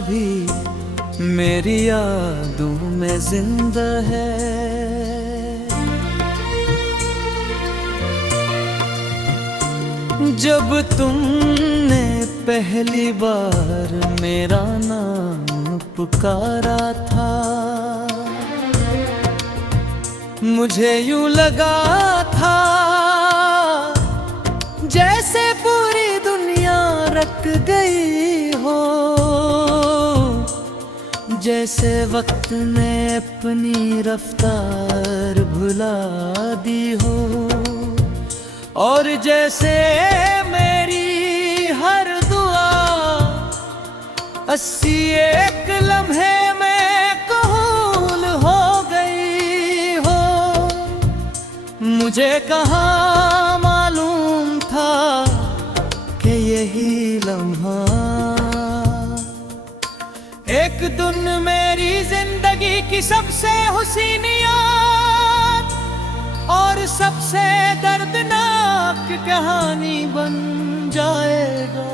भी मेरी यादों में जिंदा है। जब तुमने पहली बार मेरा नाम पुकारा था, मुझे यूं लगा था जैसे पूरी दुनिया रट गई हो, जैसे वक्त ने अपनी रफ्तार भुला दी हो, और जैसे मेरी हर दुआ 80 एक लम्हे में कबूल हो गई हो। मुझे कहाँ मालूम था कि यही लम्हा एक दिन मेरी जिंदगी की सबसे हुसीन याद और सबसे दर्दनाक कहानी बन जाएगा।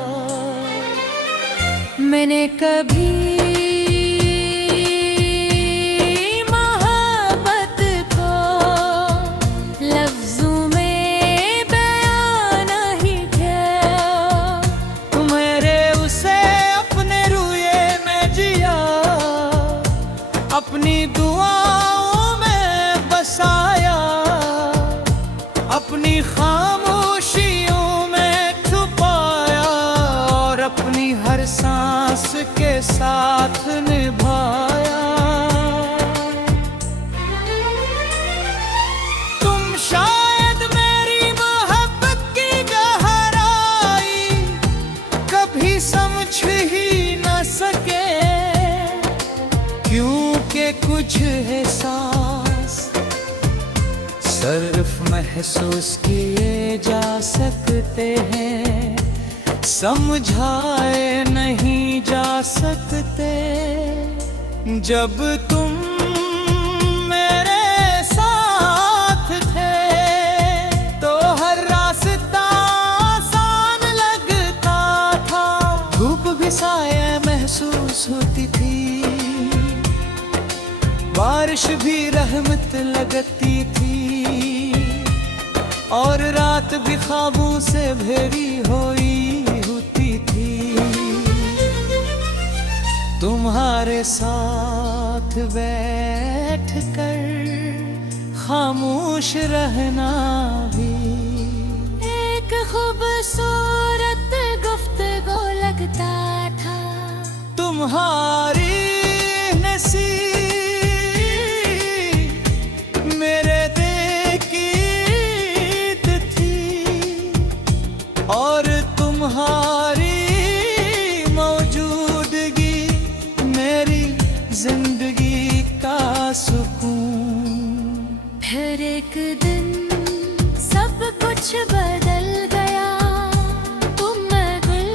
मैंने कभी मोहब्बत को लफ्जों में बयां नहीं किया, तुम्हारे उसे अपने रुए में जिया, अपनी दुआओं में बसाया, अपनी खामोशियों में छुपाया, और अपनी हर सांस के साथ निभाया। तुम शायद मेरी मोहब्बत की गहराई कभी समझ ही न सके, क्योंकि कुछ एहसास सिर्फ महसूस किए जा सकते हैं, समझाए नहीं जा सकते। जब तुम मेरे साथ थे तो हर रास्ता आसान लगता था, धूप भी साया महसूस होती थी, बारिश भी रहमत लगती थी, और रात भी ख्वाबों से भरी हुई होती थी। तुम्हारे साथ बैठकर खामोश रहना भी एक खूबसूरत गुफ्तगू लगता था। तुम्हारी नसीब मेरे और तुम्हारी मौजूदगी मेरी जिंदगी का सुकून। फिर एक दिन सब कुछ बदल गया, तुम गुल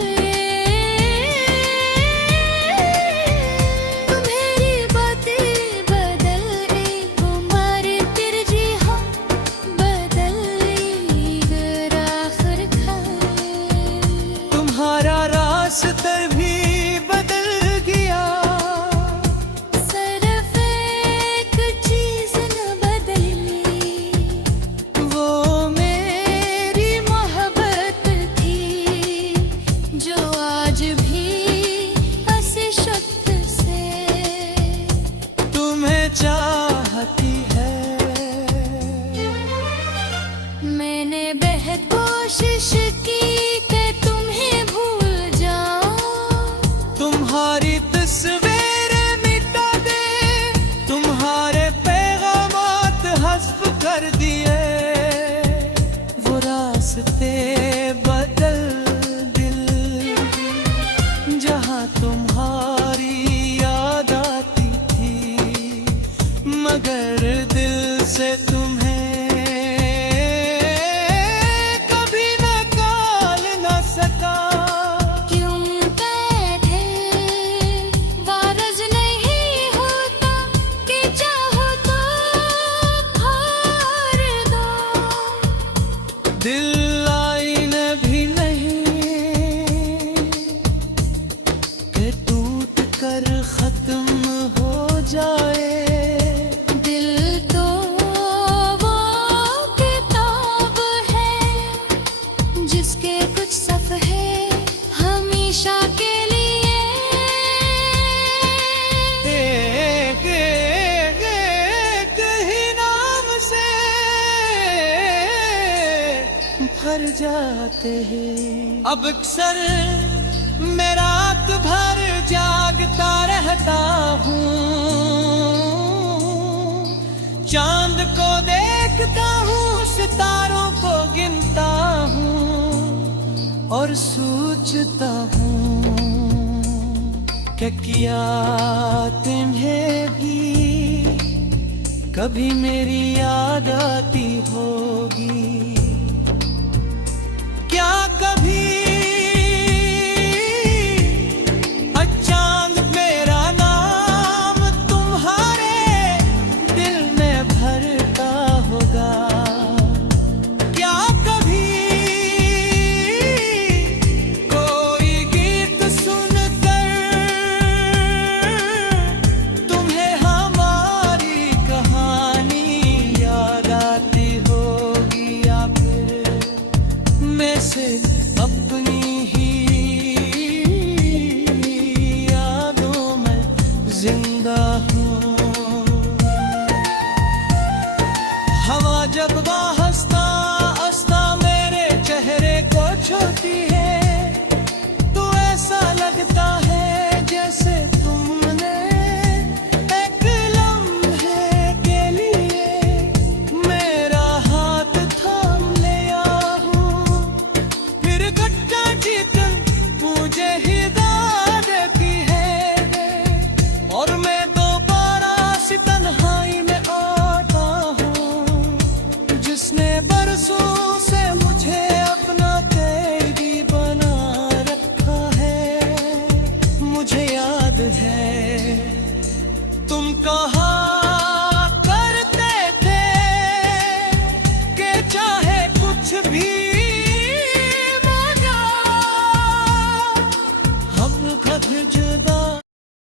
जाते हैं। अब अक्सर मैं रात भर जागता रहता हूँ, चांद को देखता हूँ, सितारों को गिनता हूँ और सोचता हूँ कि क्या तुम्हें भी कभी मेरी याद आती होगी, क्या कभी